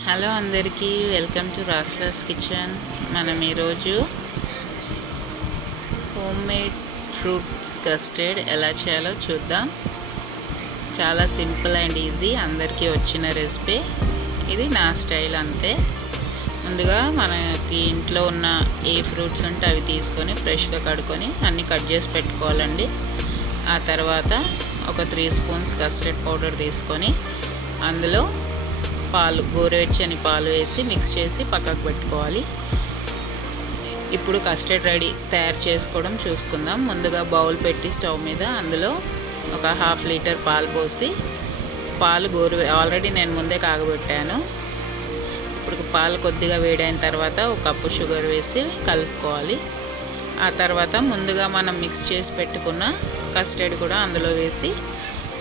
Hello అందరికీ welcome to రాస్లాస్ kitchen. మనం ఈరోజు హోమ్ మేడ్ ఫ్రూట్స్ కస్టర్డ్ ఎలా చేయాలో చూద్దాం. చాలా సింపుల్ అండ్ ఈజీ, అందరికీ వచ్చిన రెసిపీ. ఇది నా స్టైల్ అంతే. ముందుగా మనకి ఇంట్లో ఉన్న ఏ ఫ్రూట్స్ ఉంటే అవి తీసుకొని ఫ్రెష్గా కడుక్కొని అన్నీ కట్ చేసి పెట్టుకోవాలండి. ఆ తర్వాత ఒక 3 స్పూన్స్ కస్టర్డ్ పౌడర్ తీసుకొని అందులో పాలు, గోరువెచ్చని పాలు వేసి మిక్స్ చేసి పక్కకు పెట్టుకోవాలి. ఇప్పుడు కస్టర్డ్ తయారు చేసుకోవడం చూసుకుందాం. ముందుగా బౌల్ పెట్టి స్టవ్ మీద అందులో ఒక 1/2 లీటర్ పాలు పోసి, పాలు ఆల్రెడీ నేను ముందే కాగబెట్టాను. ఇప్పుడు పాలు కొద్దిగా వేడైన తర్వాత ఒక కప్పు షుగర్ వేసి కలుపుకోవాలి. ఆ తర్వాత ముందుగా మనం మిక్స్ చేసి పెట్టుకున్న కస్టర్డ్ కూడా అందులో వేసి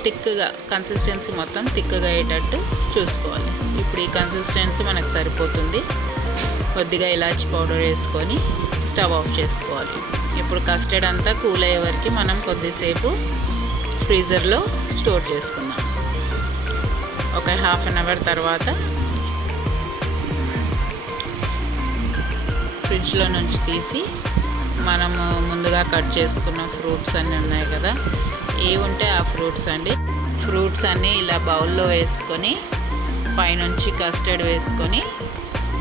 థిక్గా, కన్సిస్టెన్సీ మొత్తం థిక్గా అయ్యేటట్టు చూసుకోవాలి. ఇప్పుడు ఈ కన్సిస్టెన్సీ మనకు సరిపోతుంది. కొద్దిగా ఇలాచి పౌడర్ వేసుకొని స్టవ్ ఆఫ్ చేసుకోవాలి. ఇప్పుడు కస్టర్డ్ అంతా కూల్ అయ్యే వరకు మనం కొద్దిసేపు ఫ్రీజర్లో స్టోర్ చేసుకుందాం. ఒక 1/2 అవర్ తర్వాత ఫ్రిడ్జ్లో నుంచి తీసి మనము ముందుగా కట్ చేసుకున్న ఫ్రూట్స్ అన్నీ ఉన్నాయి కదా, ఏ ఉంటే ఆ ఫ్రూట్స్ అన్నీ ఇలా బౌల్లో వేసుకొని పైనుంచి కస్టర్డ్ వేసుకొని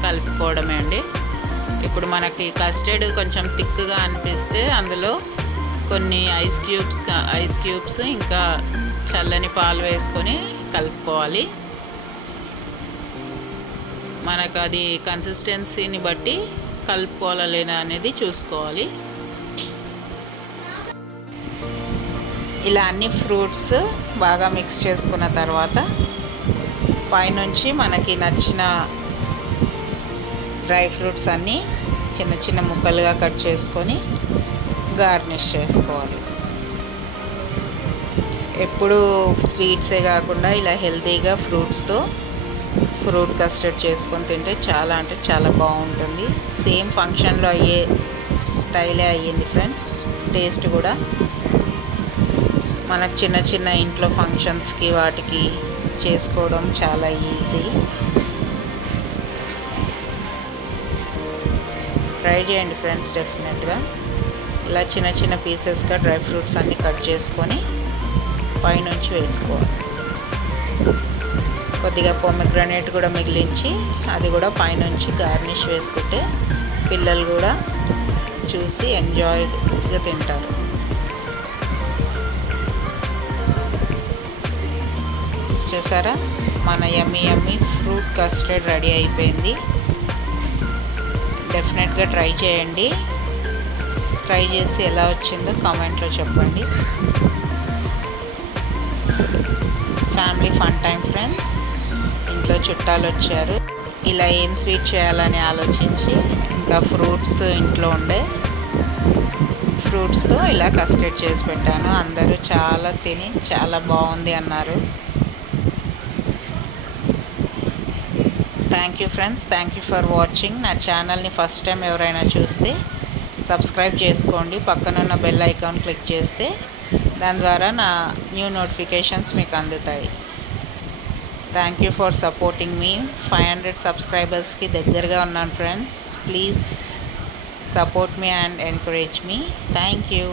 కలుపుకోవడమే అండి. ఇప్పుడు మనకి కస్టర్డ్ కొంచెం థిక్గా అనిపిస్తే అందులో కొన్ని ఐస్ క్యూబ్స్ ఇంకా చల్లని పాలు వేసుకొని కలుపుకోవాలి. మనకు అది కన్సిస్టెన్సీని బట్టి కలుపుకోవాలా లేదా అనేది చూసుకోవాలి. ఇలా అన్ని ఫ్రూట్స్ బాగా మిక్స్ చేసుకున్న తర్వాత పైనుంచి మనకి నచ్చిన డ్రై ఫ్రూట్స్ అన్నీ చిన్న చిన్న ముక్కలుగా కట్ చేసుకొని గార్నిష్ చేసుకోవాలి. ఎప్పుడు స్వీట్సే కాకుండా ఇలా హెల్తీగా ఫ్రూట్స్తో ఫ్రూట్ కస్టర్డ్ చేసుకొని తింటే చాలా అంటే చాలా బాగుంటుంది. సేమ్ ఫంక్షన్లో అయ్యే స్టైలే అయ్యింది ఫ్రెండ్స్. టేస్ట్ కూడా మనకు చిన్న చిన్న ఇంట్లో ఫంక్షన్స్కి వాటికి చేసుకోవడం చాలా ఈజీ. ట్రై చేయండి ఫ్రెండ్స్ డెఫినెట్గా. ఇలా చిన్న చిన్న పీసెస్గా డ్రై ఫ్రూట్స్ అన్నీ కట్ చేసుకొని పైనుంచి వేసుకోవాలి. కొద్దిగా పొమగ్రనేట్ కూడా మిగిలించి అది కూడా పైనుంచి గార్నిష్ వేసుకుంటే పిల్లలు కూడా చూసి ఎంజాయ్గా తింటారు. చూసారా, మన యమ్మీ ఫ్రూట్ కస్టర్డ్ రెడీ అయిపోయింది. డెఫినెట్గా ట్రై చేయండి. ట్రై చేసి ఎలా వచ్చిందో కామెంట్లో చెప్పండి. Family fun time friends. ఇంట్లో చుట్టాలు వచ్చారు, ఇలా ఏం స్వీట్ చేయాలని ఆలోచించి ఇంకా ఫ్రూట్స్ ఇంట్లో ఉండే ఫ్రూట్స్తో ఇలా కస్టర్డ్ చేసి పెట్టాను. అందరూ చాలా తిని చాలా బాగుంది అన్నారు. Thank you friends, thank you for watching. నా ఛానల్ని ఫస్ట్ టైం ఎవరైనా చూస్తే సబ్స్క్రైబ్ చేసుకోండి. పక్కనున్న బెల్ ఐకాన్ క్లిక్ చేస్తే దాని ద్వారా నా న్యూ నోటిఫికేషన్స్ మీకు అందుతాయి. థ్యాంక్ యూ ఫర్ సపోర్టింగ్ మీ. 500 సబ్స్క్రైబర్స్కి దగ్గరగా ఉన్నాను friends. Please support me and encourage me. Thank you.